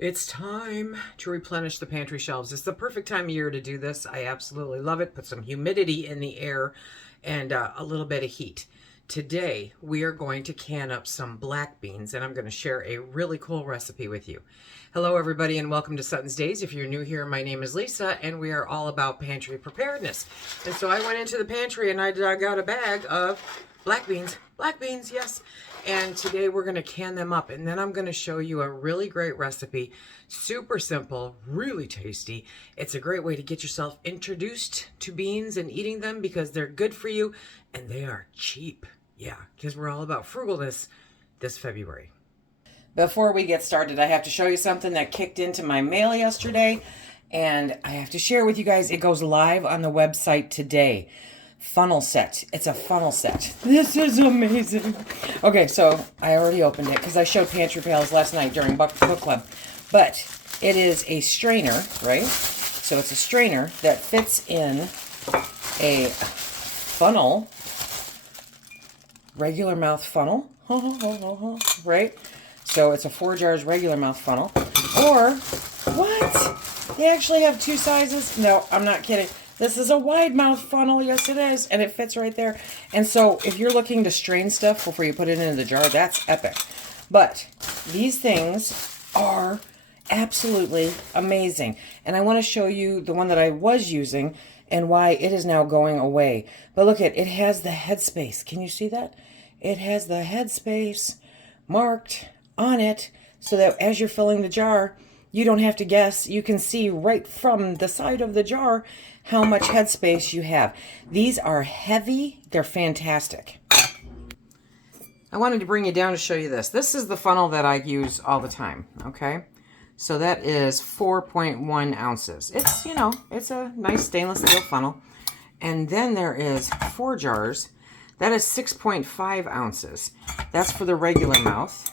It's time to replenish the pantry shelves. It's the perfect time of year to do this. I absolutely love it. Put some humidity in the air and a little bit of heat. Today, we are going to can up some black beans, and I'm going to share a really cool recipe with you. Hello, everybody, and welcome to SuttonsDaze. If you're new here, my name is Lisa, and we are all about pantry preparedness. And so I went into the pantry, and I dug out a bag of black beans. Black beans, yes. And today we're going to can them up, and then I'm going to show you a really great recipe. Super simple, really tasty. It's a great way to get yourself introduced to beans and eating them because they're good for you and they are cheap. Yeah, because we're all about frugalness this February. Before we get started, I have to show you something that kicked into my mail yesterday, and I have to share with you guys. It goes live on the website today. Funnel set. It's a funnel set. This is amazing. Okay, so I already opened it because I showed Pantry Pals last night during Book Club. But it is a strainer, right? So it's a strainer that fits in a funnel, regular mouth funnel, right? So it's a 4 jars regular mouth funnel. Or, what? They actually have 2 sizes? No, I'm not kidding. This is a wide mouth funnel. Yes, it is. And it fits right there. And so if you're looking to strain stuff before you put it into the jar, that's epic. But these things are absolutely amazing. And I want to show you the one that I was using and why it is now going away. But look at it. It has the headspace. Can you see that? It has the headspace marked on it so that as you're filling the jar, you don't have to guess. You can see right from the side of the jar how much headspace you have. These are heavy. They're fantastic. I wanted to bring you down to show you this. This is the funnel that I use all the time, okay? So that is 4.1 ounces. It's, you know, it's a nice stainless steel funnel. And then there is 4 jars. That is 6.5 ounces. That's for the regular mouth.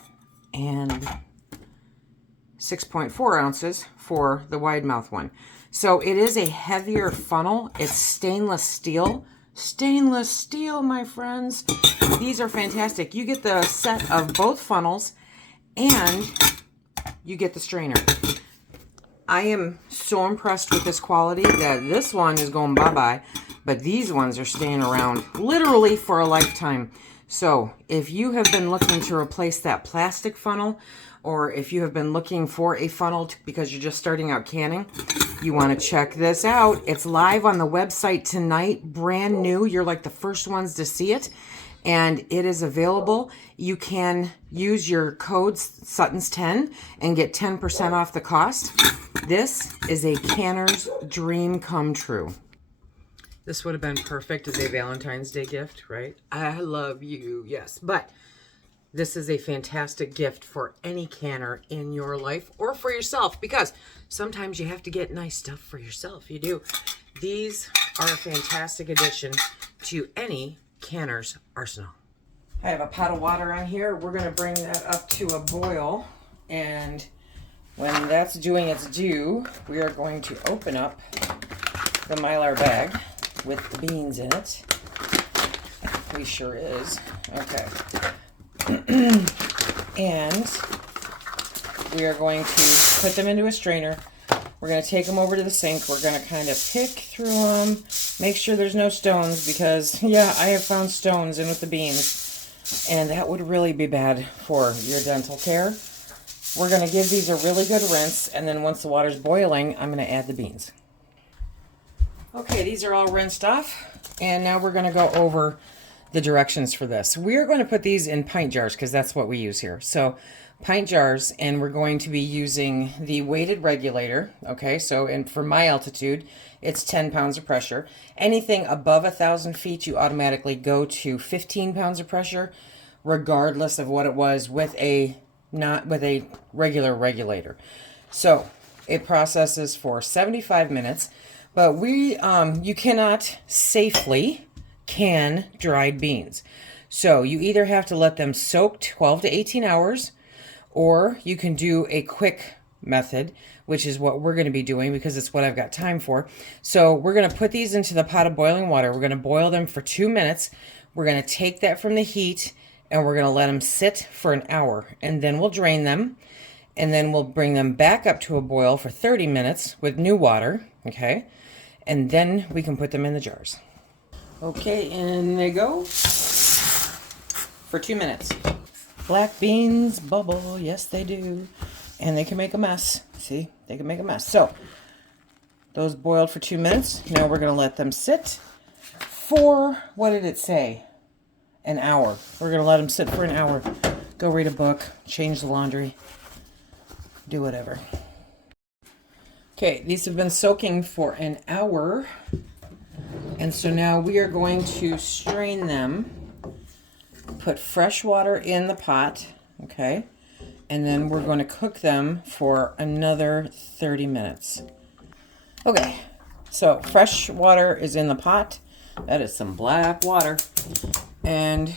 And 6.4 ounces for the wide mouth one. So it is a heavier funnel. It's stainless steel. Stainless steel, my friends. These are fantastic. You get the set of both funnels and you get the strainer. I am so impressed with this quality that this one is going bye-bye, but these ones are staying around literally for a lifetime. So if you have been looking to replace that plastic funnel, or if you have been looking for a funnel because you're just starting out canning, you want to check this out. It's live on the website tonight, brand new. You're like the first ones to see it, and it is available. You can use your code Suttons10 and get 10% off the cost. This is a canner's dream come true. This would have been perfect as a Valentine's Day gift, right? I love you, yes. But this is a fantastic gift for any canner in your life or for yourself, because sometimes you have to get nice stuff for yourself. You do. These are a fantastic addition to any canner's arsenal. I have a pot of water on here. We're going to bring that up to a boil. And when that's doing its due, we are going to open up the Mylar bag with the beans in it. We sure is. Okay. And we are going to put them into a strainer. We're going to take them over to the sink. We're going to kind of pick through them, make sure there's no stones, because, yeah, I have found stones in with the beans, and that would really be bad for your dental care. We're going to give these a really good rinse, and then once the water's boiling, I'm going to add the beans. Okay, these are all rinsed off, and now we're going to go over the directions for this. We're going to put these in pint jars because that's what we use here. So pint jars, and we're going to be using the weighted regulator. Okay, so and for my altitude, it's 10 pounds of pressure. Anything above 1,000 feet, you automatically go to 15 pounds of pressure, regardless of what it was with a regular regulator. So it processes for 75 minutes, but you cannot safely can dried beans. So you either have to let them soak 12 to 18 hours, or you can do a quick method, which is what we're going to be doing because it's what I've got time for. So we're going to put these into the pot of boiling water. We're going to boil them for 2 minutes. We're going to take that from the heat and we're going to let them sit for an hour, and then we'll drain them. And then we'll bring them back up to a boil for 30 minutes with new water, okay? And then we can put them in the jars. Okay, in they go for 2 minutes. Black beans bubble, yes they do. And they can make a mess. See, they can make a mess. So, those boiled for 2 minutes. Now we're gonna let them sit for, what did it say? An hour. We're gonna let them sit for an hour. Go read a book, change the laundry, do whatever. Okay, these have been soaking for an hour. And so now we are going to strain them, put fresh water in the pot, okay? And then we're going to cook them for another 30 minutes. Okay, so fresh water is in the pot. That is some black water. And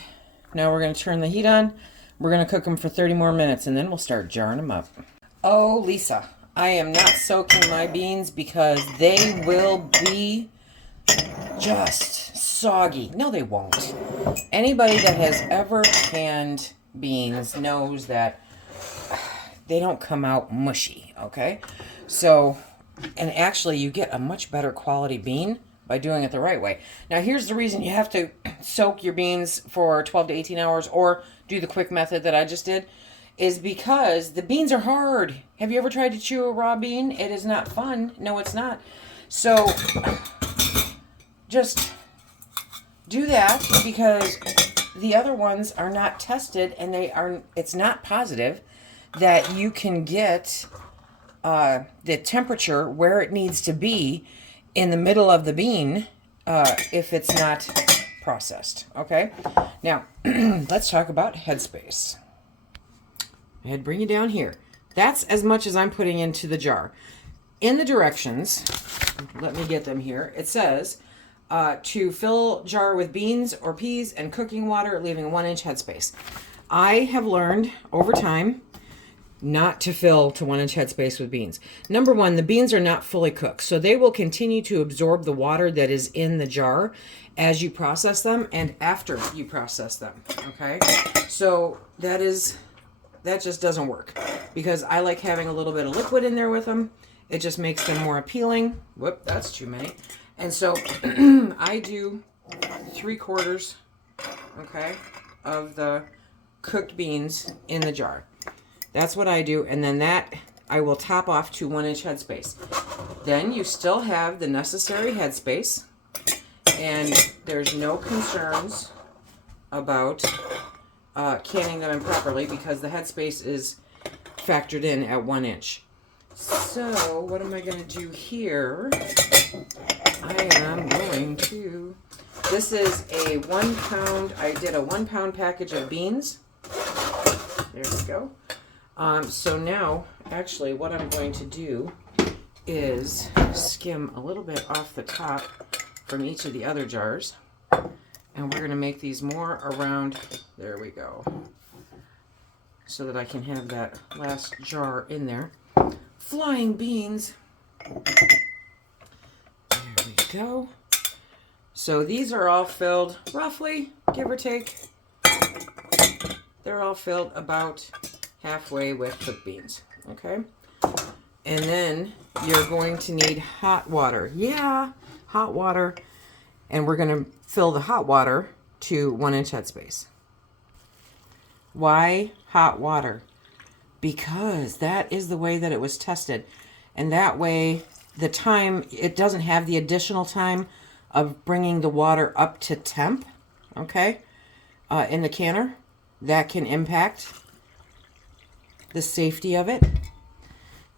now we're going to turn the heat on. We're going to cook them for 30 more minutes, and then we'll start jarring them up. Oh, Lisa, I am not soaking my beans because they will be just soggy. No, they won't. Anybody that has ever canned beans knows that they don't come out mushy, okay? So, and actually you get a much better quality bean by doing it the right way. Now, here's the reason you have to soak your beans for 12 to 18 hours or do the quick method that I just did, is because the beans are hard. Have you ever tried to chew a raw bean? It is not fun. No, it's not. So, just do that because the other ones are not tested and it's not positive that you can get the temperature where it needs to be in the middle of the bean if it's not processed, okay? Now, let's talk about headspace. I'd bring you down here. That's as much as I'm putting into the jar. In the directions, let me get them here, it says to fill jar with beans or peas and cooking water, leaving a 1-inch headspace. I have learned over time not to fill to 1-inch headspace with beans. Number one, the beans are not fully cooked, so they will continue to absorb the water that is in the jar as you process them and after you process them, okay? So that just doesn't work because I like having a little bit of liquid in there with them. It just makes them more appealing. Whoop, that's too many. And so I do 3/4, okay, of the cooked beans in the jar. That's what I do, and then that I will top off to 1-inch headspace. Then you still have the necessary headspace, and there's no concerns about canning them improperly because the headspace is factored in at 1 inch. So what am I going to do here? I am going to, this is a 1 pound, I did a 1 pound package of beans. There we go. So now, actually, what I'm going to do is skim a little bit off the top from each of the other jars. And we're going to make these more around, there we go, so that I can have that last jar in there. Flying beans. There we go. So these are all filled roughly, give or take. They're all filled about halfway with cooked beans, okay? And then you're going to need hot water. Yeah, hot water. And we're going to fill the hot water to 1-inch headspace. Why hot water? Because that is the way that it was tested. And that way, the time, it doesn't have the additional time of bringing the water up to temp, okay, in the canner. That can impact the safety of it.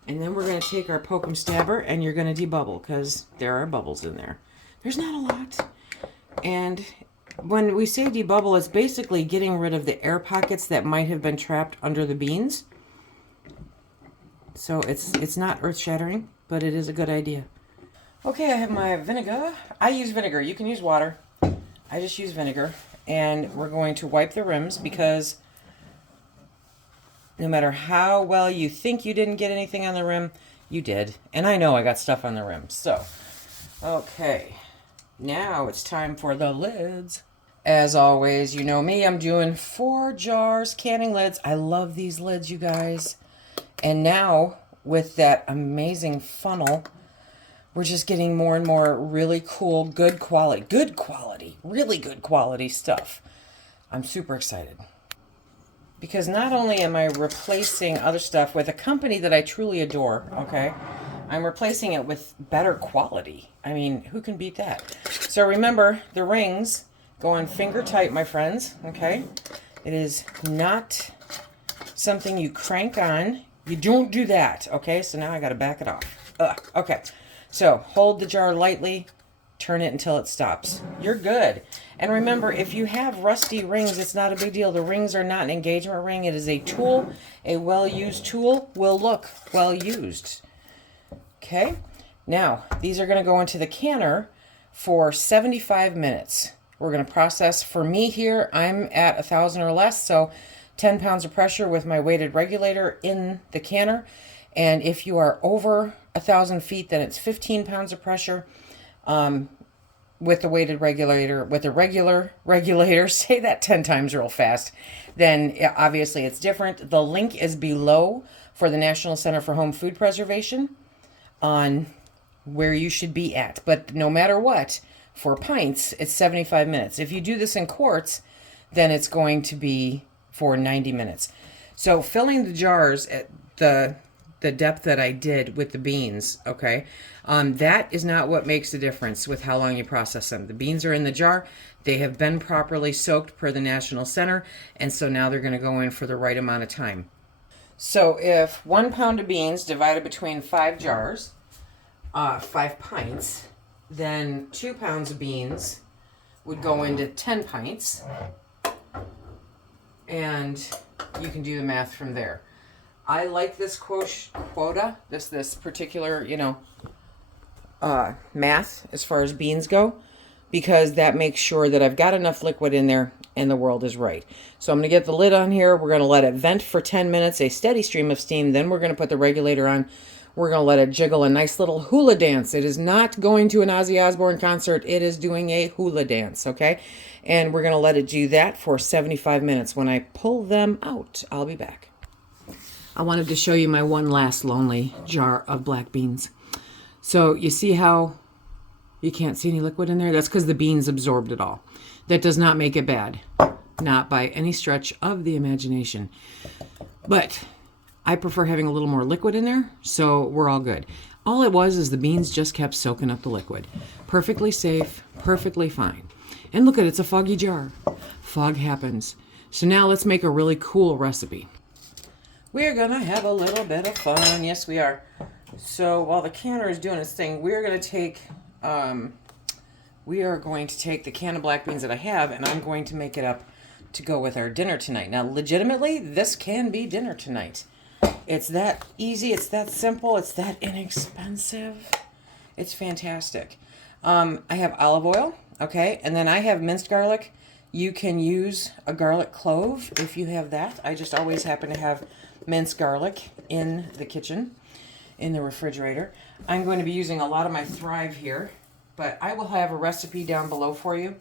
And then we're going to take our Pokem Stabber and you're going to debubble because there are bubbles in there. There's not a lot. And when we say debubble, it's basically getting rid of the air pockets that might have been trapped under the beans. So it's not earth-shattering, but it is a good idea. Okay, I have my vinegar. I use vinegar. You can use water. I just use vinegar. And we're going to wipe the rims because no matter how well you think you didn't get anything on the rim, you did. And I know I got stuff on the rim. So, okay. Now it's time for the lids. As always, you know me, I'm doing 4 jars, canning lids. I love these lids, you guys. And now with that amazing funnel, we're just getting more and more really cool, good quality, really good quality stuff. I'm super excited. Because not only am I replacing other stuff with a company that I truly adore, okay, I'm replacing it with better quality. I mean, who can beat that? So remember, the rings go on finger tight, my friends, okay? It is not something you crank on. You don't do that, okay? So now I got to back it off. Okay, so hold the jar lightly, turn it until it stops. You're good. And remember, if you have rusty rings, it's not a big deal. The rings are not an engagement ring. It is a tool. A well-used tool will look well-used. Okay? Now, these are going to go into the canner for 75 minutes. We're going to process. For me here, I'm at 1,000 or less, so 10 pounds of pressure with my weighted regulator in the canner. And if you are over 1,000 feet, then it's 15 pounds of pressure. With the weighted regulator, with a regular regulator, say that 10 times real fast, then obviously it's different. The link is below for the National Center for Home Food Preservation on where you should be at. But no matter what, for pints, it's 75 minutes. If you do this in quarts, then it's going to be for 90 minutes. So filling the jars at the depth that I did with the beans, okay, that is not what makes the difference with how long you process them. The beans are in the jar. They have been properly soaked per the National Center, and so now they're going to go in for the right amount of time. So if 1 pound of beans divided between 5 jars, 5 pints, then 2 pounds of beans would go into 10 pints, and you can do the math from there. I like this quota, this particular, math as far as beans go, because that makes sure that I've got enough liquid in there and the world is right. So I'm going to get the lid on here. We're going to let it vent for 10 minutes, a steady stream of steam. Then we're going to put the regulator on. We're going to let it jiggle a nice little hula dance. It is not going to an Ozzy Osbourne concert. It is doing a hula dance, okay? And we're going to let it do that for 75 minutes. When I pull them out, I'll be back. I wanted to show you my one last lonely jar of black beans. So you see how you can't see any liquid in there? That's because the beans absorbed it all. That does not make it bad. Not by any stretch of the imagination. But I prefer having a little more liquid in there, so we're all good. All it was is the beans just kept soaking up the liquid. Perfectly safe, perfectly fine. And look at it, it's a foggy jar. Fog happens. So now let's make a really cool recipe. We're going to have a little bit of fun. Yes, we are. So while the canner is doing its thing, we are going to take the can of black beans that I have, and I'm going to make it up to go with our dinner tonight. Now, legitimately, this can be dinner tonight. It's that easy. It's that simple. It's that inexpensive. It's fantastic. I have olive oil, okay, and then I have minced garlic. You can use a garlic clove if you have that. I just always happen to have minced garlic in the kitchen, in the refrigerator. I'm going to be using a lot of my Thrive here, but I will have a recipe down below for you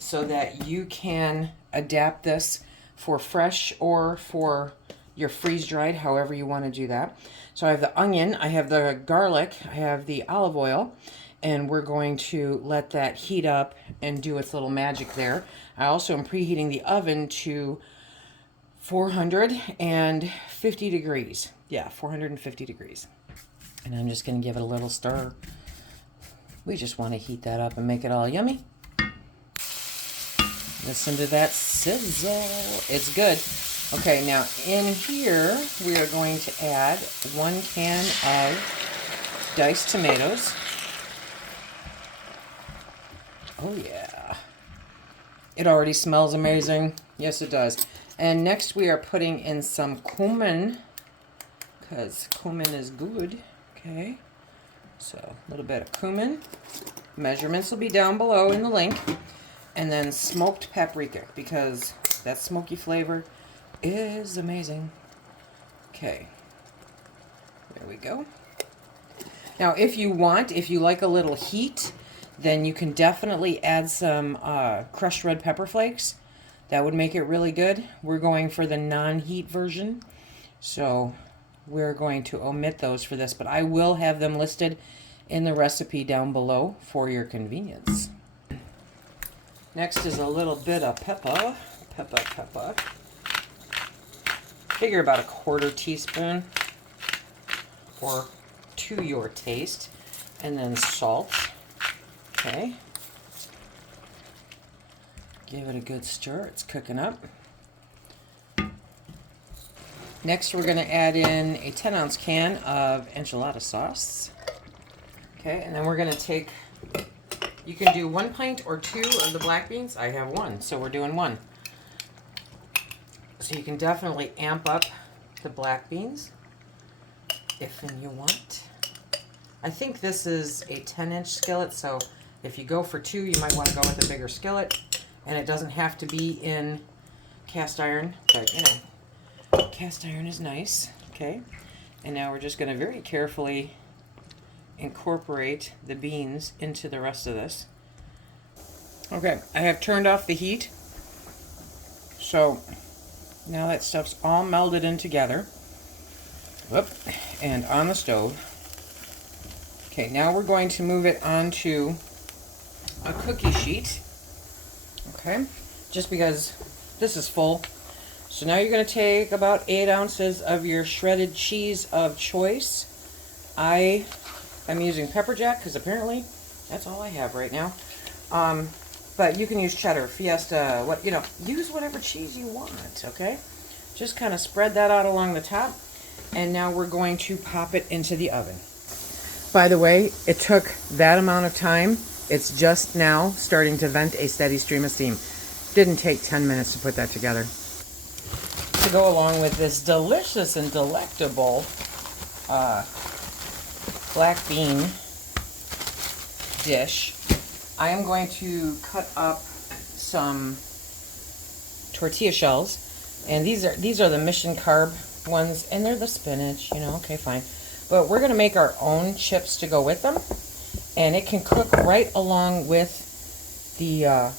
so that you can adapt this for fresh or for your freeze-dried, however you want to do that. So I have the onion, I have the garlic, I have the olive oil, and we're going to let that heat up and do its little magic there. I also am preheating the oven to 450 degrees. Yeah, 450 degrees. And I'm just going to give it a little stir. We just want to heat that up and make it all yummy. Listen to that sizzle. It's good. Okay, now in here, we are going to add 1 can of diced tomatoes. Oh yeah. It already smells amazing. Yes, it does. And next we are putting in some cumin, because cumin is good. Okay, so a little bit of cumin. Measurements will be down below in the link. And then smoked paprika, because that smoky flavor is amazing. Okay, there we go. Now if you like a little heat, then you can definitely add some crushed red pepper flakes. That would make it really good. We're going for the non-heat version. So we're going to omit those for this, but I will have them listed in the recipe down below for your convenience. Next is a little bit of pepper. Figure about a 1/4 teaspoon or to your taste. And then salt. Okay. Give it a good stir. It's cooking up. Next, we're going to add in a 10-ounce can of enchilada sauce. Okay, and then we're going to take, you can do 1 pint or 2 of the black beans. I have 1, so we're doing 1. So you can definitely amp up the black beans if and you want. I think this is a 10-inch skillet, so if you go for 2, you might want to go with a bigger skillet. And it doesn't have to be in cast iron, but you know, cast iron is nice. Okay, and now we're just going to very carefully incorporate the beans into the rest of this. Okay, I have turned off the heat, so now that stuff's all melded in together. Whoop, and on the stove. Okay, now we're going to move it onto a cookie sheet. Okay, just because this is full. So now you're going to take about 8 ounces of your shredded cheese of choice. I am using pepper jack because apparently that's all I have right now. But you can use cheddar, Fiesta, what, you know, use whatever cheese you want, okay? Just kind of spread that out along the top. And now we're going to pop it into the oven. By the way, it took that amount of time. It's just now starting to vent a steady stream of steam. Didn't take 10 minutes to put that together. To go along with this delicious and delectable black bean dish, I am going to cut up some tortilla shells. And these are the Mission Carb ones, and they're the spinach, you know, okay, fine. But we're going to make our own chips to go with them. And it can cook right along with the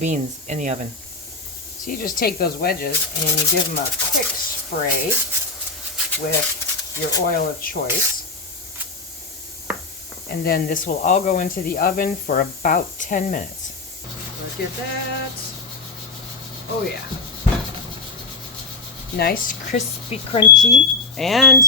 beans in the oven. So you just take those wedges and you give them a quick spray with your oil of choice. And then this will all go into the oven for about 10 minutes. Look at that. Oh yeah. Nice, crispy, crunchy, and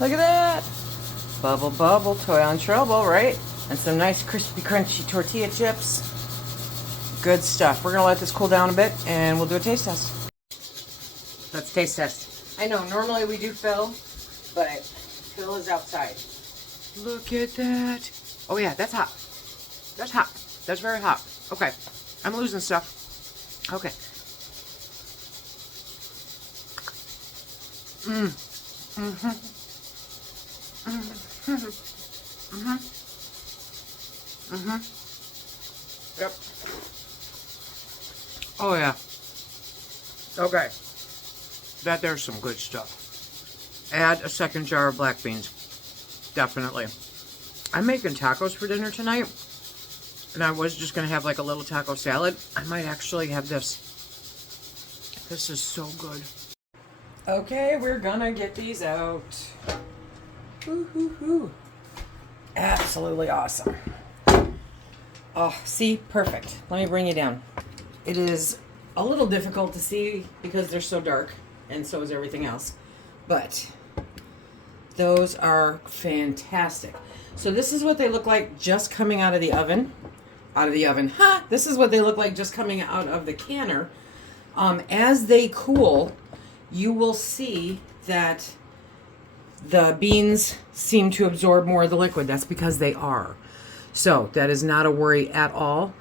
look at that. Bubble, bubble, toy on trouble, right? And some nice crispy, crunchy tortilla chips. Good stuff. We're going to let this cool down a bit, and we'll do a taste test. Let's taste test. I know, normally we do Phil, but Phil is outside. Look at that. Oh, yeah, that's hot. That's hot. That's very hot. Okay, I'm losing stuff. Okay. Yep. Oh yeah. Okay. That there's some good stuff. Add a second jar of black beans. Definitely. I'm making tacos for dinner tonight. And I was just going to have like a little taco salad. I might actually have this. This is so good. Okay, we're gonna get these out. Woo-hoo-hoo. Absolutely awesome. Oh, see? Perfect. Let me bring you down. It is a little difficult to see because they're so dark, and so is everything else. But those are fantastic. So this is what they look like just coming out of the oven. Ha! This is what they look like just coming out of the canner. As they cool, you will see that the beans seem to absorb more of the liquid. That's because they are. So that is not a worry at all.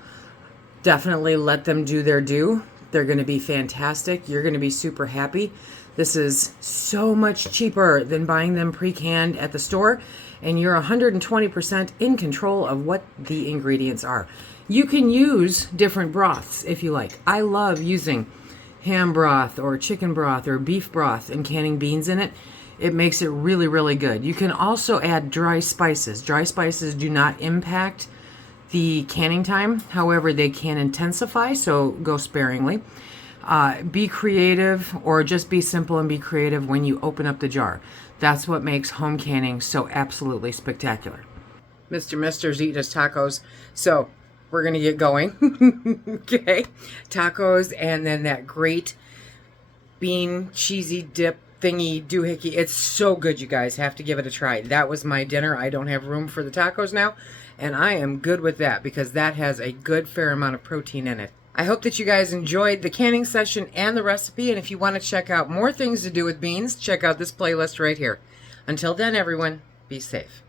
Definitely let them do their due. They're going to be fantastic. You're going to be super happy. This is so much cheaper than buying them pre-canned at the store, and you're 120% in control of what the ingredients are. You can use different broths if you like. I love using ham broth or chicken broth or beef broth and canning beans in it. It makes it really, really good. You can also add dry spices. Dry spices do not impact the canning time. However, they can intensify, so go sparingly. Be creative, or just be simple and be creative when you open up the jar. That's what makes home canning so absolutely spectacular. Mister's eating his tacos, so we're going to get going. Okay, tacos and then that great bean cheesy dip thingy doohickey. It's so good, you guys. Have to give it a try. That was my dinner. I don't have room for the tacos now, and I am good with that because that has a good fair amount of protein in it. I hope that you guys enjoyed the canning session and the recipe, and if you want to check out more things to do with beans, check out this playlist right here. Until then, everyone, be safe.